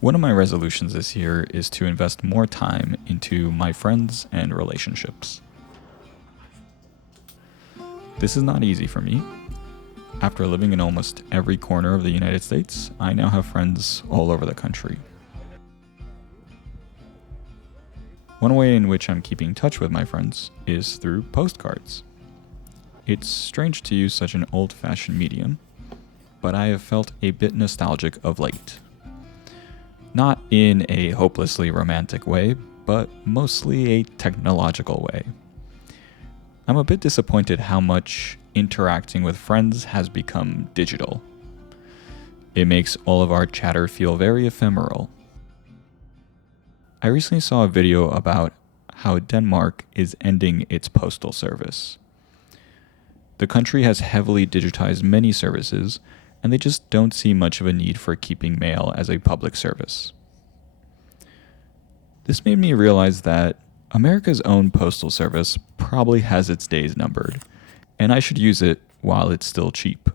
One of my resolutions this year is to invest more time into my friends and relationships. This is not easy for me. After living in almost every corner of the United States, I now have friends all over the country. One way in which I'm keeping in touch with my friends is through postcards. It's strange to use such an old-fashioned medium, but I have felt a bit nostalgic of late. Not in a hopelessly romantic way, but mostly a technological way. I'm a bit disappointed how much interacting with friends has become digital. It makes all of our chatter feel very ephemeral. I recently saw a video about how Denmark is ending its postal service. The country has heavily digitized many services, and they just don't see much of a need for keeping mail as a public service. This made me realize that America's own postal service probably has its days numbered, and I should use it while it's still cheap.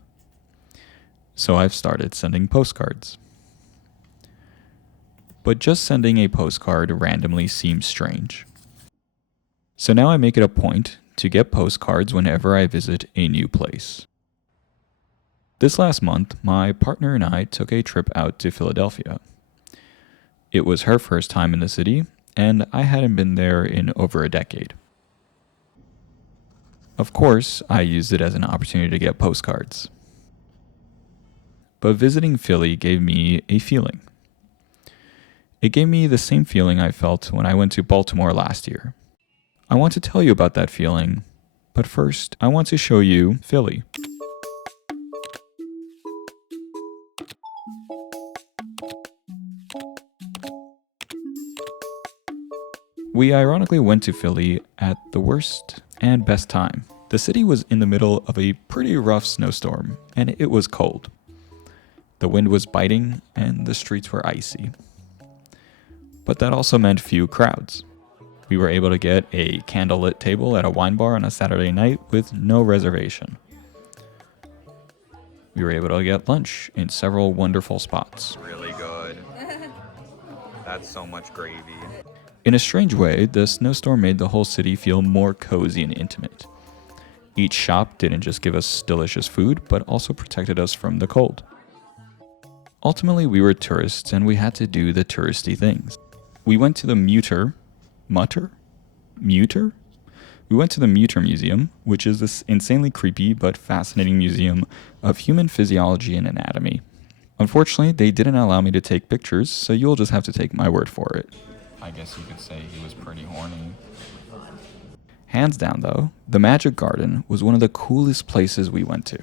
So I've started sending postcards. But just sending a postcard randomly seems strange. So now I make it a point to get postcards whenever I visit a new place. This last month, my partner and I took a trip out to Philadelphia. It was her first time in the city, and I hadn't been there in over a decade. Of course, I used it as an opportunity to get postcards. But visiting Philly gave me a feeling. It gave me the same feeling I felt when I went to Baltimore last year. I want to tell you about that feeling, but first, I want to show you Philly. We ironically went to Philly at the worst and best time. The city was in the middle of a pretty rough snowstorm, and it was cold. The wind was biting, and the streets were icy. But that also meant few crowds. We were able to get a candlelit table at a wine bar on a Saturday night with no reservation. We were able to get lunch in several wonderful spots. Really good. That's so much gravy. In a strange way, the snowstorm made the whole city feel more cozy and intimate. Each shop didn't just give us delicious food, but also protected us from the cold. Ultimately, we were tourists and we had to do the touristy things. We went to the Mütter Museum, which is this insanely creepy but fascinating museum of human physiology and anatomy. Unfortunately, they didn't allow me to take pictures, so you'll just have to take my word for it. I guess you could say he was pretty horny. Hands down, though, the Magic Garden was one of the coolest places we went to.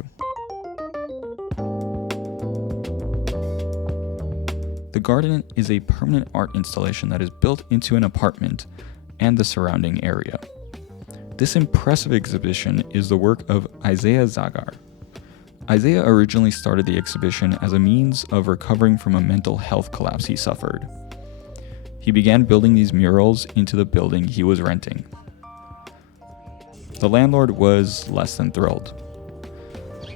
The garden is a permanent art installation that is built into an apartment and the surrounding area. This impressive exhibition is the work of Isaiah Zagar. Isaiah originally started the exhibition as a means of recovering from a mental health collapse he suffered. He began building these murals into the building he was renting. The landlord was less than thrilled.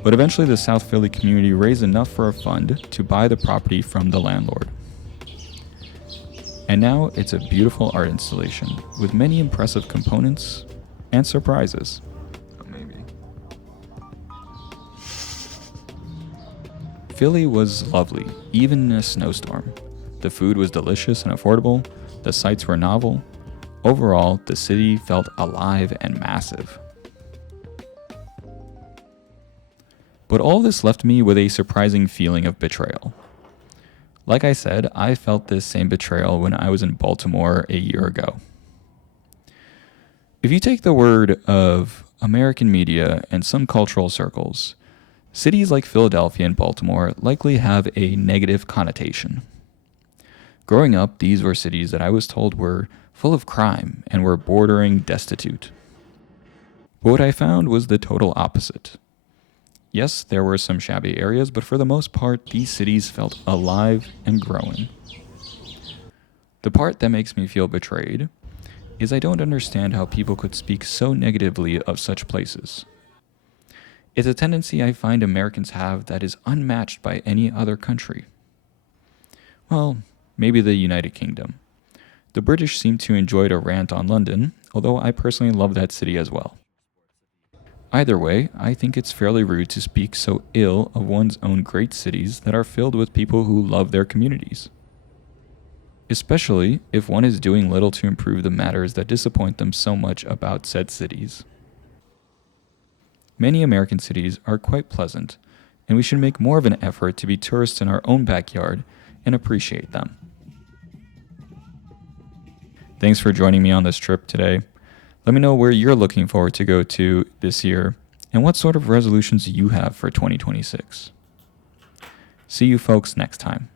But eventually the South Philly community raised enough for a fund to buy the property from the landlord. And now it's a beautiful art installation with many impressive components and surprises. Maybe. Philly was lovely, even in a snowstorm. The food was delicious and affordable, the sights were novel. Overall, the city felt alive and massive. But all this left me with a surprising feeling of betrayal. Like I said, I felt this same betrayal when I was in Baltimore a year ago. If you take the word of American media and some cultural circles, cities like Philadelphia and Baltimore likely have a negative connotation. Growing up, these were cities that I was told were full of crime and were bordering destitute. But what I found was the total opposite. Yes, there were some shabby areas, but for the most part, these cities felt alive and growing. The part that makes me feel betrayed is I don't understand how people could speak so negatively of such places. It's a tendency I find Americans have that is unmatched by any other country. Well, maybe the United Kingdom. The British seem to enjoy a rant on London, although I personally love that city as well. Either way, I think it's fairly rude to speak so ill of one's own great cities that are filled with people who love their communities. Especially if one is doing little to improve the matters that disappoint them so much about said cities. Many American cities are quite pleasant, and we should make more of an effort to be tourists in our own backyard and appreciate them. Thanks for joining me on this trip today. Let me know where you're looking forward to go to this year and what sort of resolutions you have for 2026. See you folks next time.